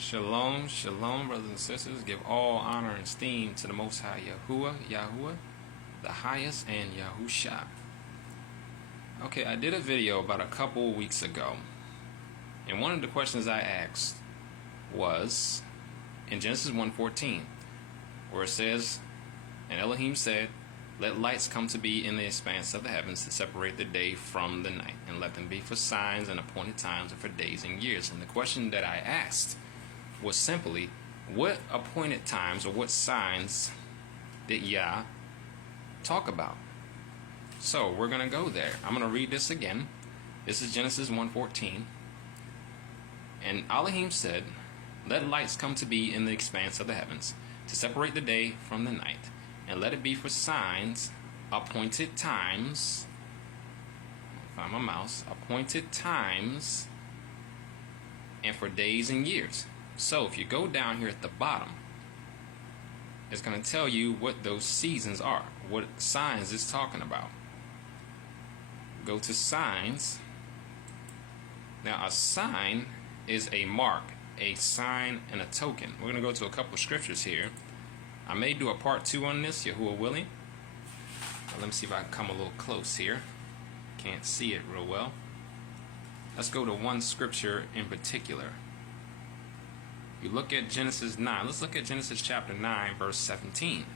Shalom, shalom, brothers and sisters. Give all honor and esteem to the Most High Yahuwah, the highest, and Yahusha. Okay, I did a video about a couple weeks ago, and one of the questions I asked was in Genesis 1:14, where it says, "And Elohim said, Let lights come to be in the expanse of the heavens to separate the day from the night, and let them be for signs and appointed times and for days and years." And the question that I asked was simply, what appointed times or what signs did Yah talk about? So we're going to go there. I'm going to read this again. This is Genesis 1:14. "And Elohim said, Let lights come to be in the expanse of the heavens to separate the day from the night, and let it be for signs, appointed times." Find my mouse. "Appointed times and for days and years." So if you go down here at the bottom, it's going to tell you what those seasons are, what signs it's talking about. Go to signs. Now a sign is a mark, a sign, and a token. We're going to go to a couple of scriptures here. I may do a part 2 on this, Yahuwah willing. Let me see if I can come a little close here. Can't see it real well. Let's go to one scripture in particular. You look at Genesis 9. Let's look at Genesis chapter 9, verse 17.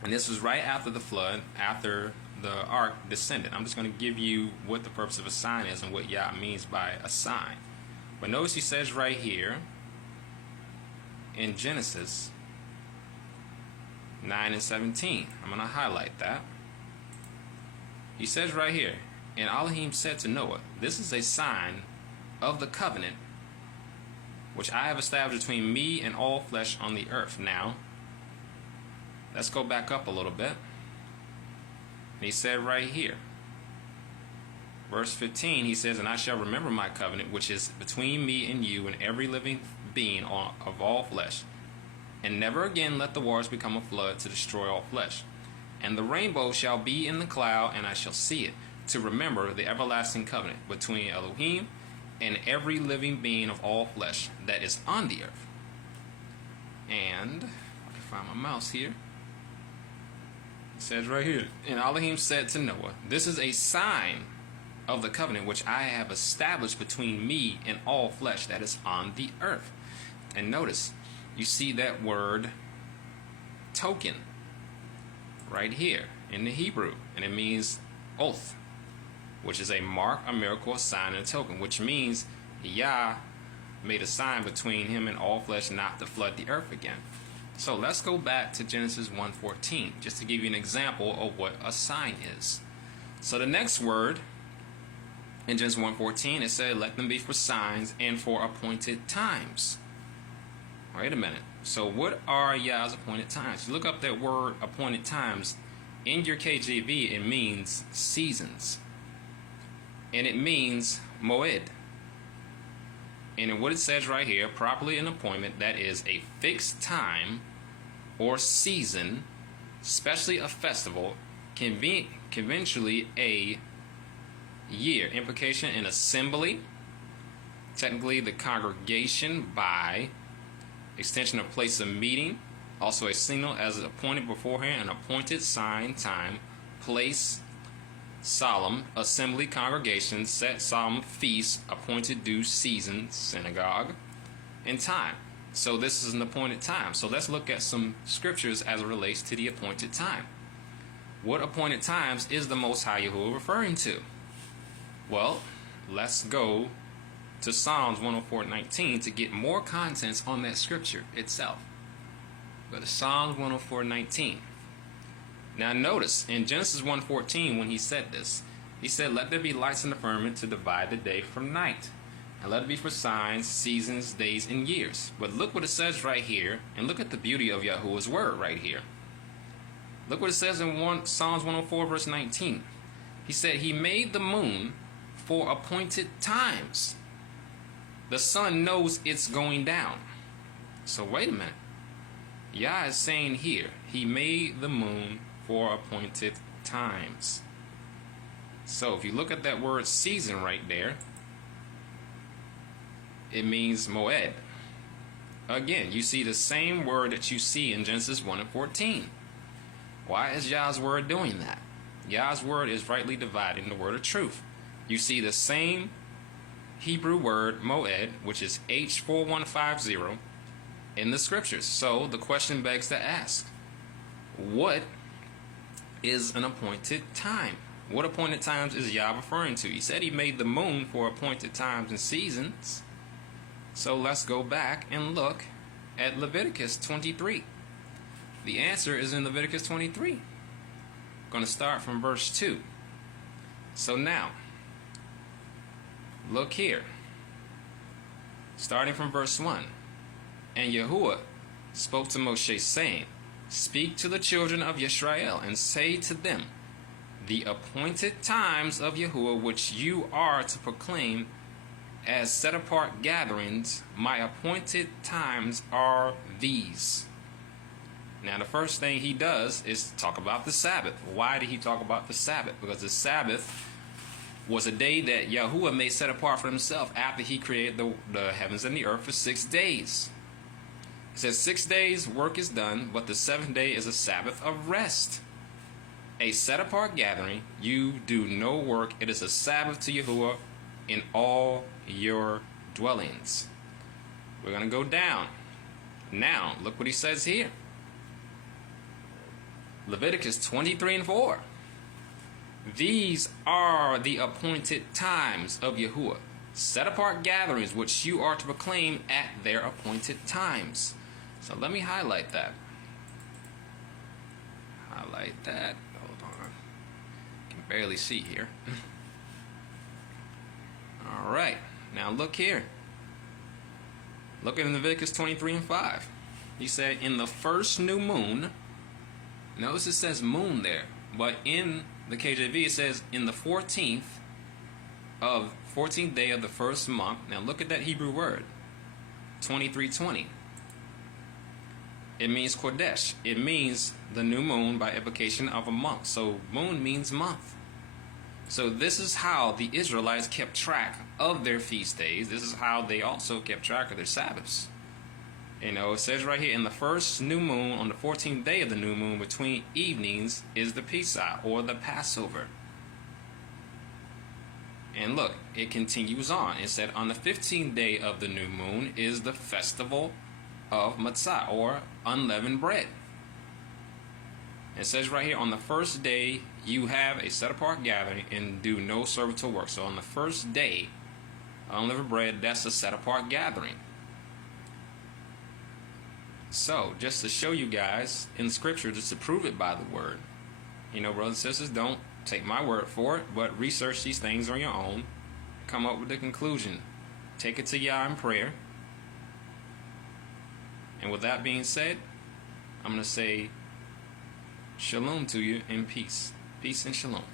And this was right after the flood, after the ark descended. I'm just going to give you what the purpose of a sign is and what Yah means by a sign. But notice he says right here in Genesis 9 and 17. I'm going to highlight that. He says right here, "And Elohim said to Noah, This is a sign of the covenant which I have established between me and all flesh on the earth." Now, let's go back up a little bit. And he said right here, verse 15, he says, "And I shall remember my covenant, which is between me and you and every living being of all flesh, and never again let the waters become a flood to destroy all flesh. And the rainbow shall be in the cloud, and I shall see it, to remember the everlasting covenant between Elohim and every living being of all flesh that is on the earth." And I can find my mouse here. It says right here, "And Elohim said to Noah, This is a sign of the covenant which I have established between me and all flesh that is on the earth." And notice, you see that word token right here in the Hebrew, and it means oath, which is a mark, a miracle, a sign, and a token, which means Yah made a sign between him and all flesh not to flood the earth again. So let's go back to Genesis 1:14, just to give you an example of what a sign is. So the next word in Genesis 1:14, it said, "Let them be for signs and for appointed times." Wait a minute. So what are Yah's appointed times? You look up that word appointed times. In your KJV, it means seasons. And it means moed. And what it says right here, properly an appointment, that is a fixed time or season, especially a festival, conventionally a year. Implication, an assembly, technically the congregation, by extension of place of meeting, also a signal as appointed beforehand, an appointed sign, time, place, solemn, assembly, congregation, set, solemn, feast, appointed due season, synagogue, and time. So this is an appointed time. So let's look at some scriptures as it relates to the appointed time. What appointed times is the Most High Yahuwah referring to? Well, let's go to Psalms 104:19 to get more contents on that scripture itself. Go to Psalms 104:19. Now notice, in Genesis 1:14, when he said this, he said, "Let there be lights in the firmament to divide the day from night, and let it be for signs, seasons, days, and years." But look what it says right here, and look at the beauty of Yahuwah's word right here. Look what it says in Psalms 104, verse 19. He said, "He made the moon for appointed times. The sun knows it's going down." So wait a minute. Yah is saying here, he made the moon for appointed times. So if you look at that word season right there, it means moed. Again, you see the same word that you see in Genesis 1 and 14. Why is Yah's word doing that? Yah's word is rightly dividing the word of truth. You see the same Hebrew word moed, which is H4150, in the scriptures. So the question begs to ask, what is an appointed time? What appointed times is Yah referring to? He said he made the moon for appointed times and seasons. So let's go back and look at Leviticus 23. The answer is in Leviticus 23. I'm going to start from verse 2. So now, look here. Starting from verse 1. And Yahuwah spoke to Moshe, saying, Speak to the children of Yisrael, and say to them, The appointed times of Yahuwah which you are to proclaim as set apart gatherings, my appointed times are these. Now the first thing he does is talk about the Sabbath. Why did he talk about the Sabbath? Because the Sabbath was a day that Yahuwah made set apart for himself after he created the heavens and the earth for 6 days. It says 6 days work is done, but the seventh day is a Sabbath of rest. A set apart gathering, you do no work. It is a Sabbath to Yahuwah in all your dwellings. We're going to go down. Now, look what he says here. Leviticus 23 and 4. These are the appointed times of Yahuwah, set apart gatherings which you are to proclaim at their appointed times. So let me highlight that. Highlight that. Hold on. Can barely see here. All right. Now look here. Look at Leviticus 23 and 5. He said, in the first new moon. Notice it says moon there, but in the KJV it says in the 14th day of the first month. Now look at that Hebrew word, 2320. It means Kodesh. It means the new moon by implication of a month. So moon means month. So this is how the Israelites kept track of their feast days. This is how they also kept track of their Sabbaths. You know, it says right here, in the first new moon, on the 14th day of the new moon, between evenings, is the Pesach, or the Passover. And look, it continues on. It said, on the 15th day of the new moon is the festival of Matzah, or unleavened bread. It says right here, on the first day, you have a set-apart gathering and do no servitor work. So on the first day, unleavened bread, that's a set-apart gathering. So, just to show you guys in Scripture, just to prove it by the Word, you know, brothers and sisters, don't take my word for it, but research these things on your own. Come up with the conclusion. Take it to Yah in prayer. And with that being said, I'm going to say shalom to you and peace. Peace and shalom.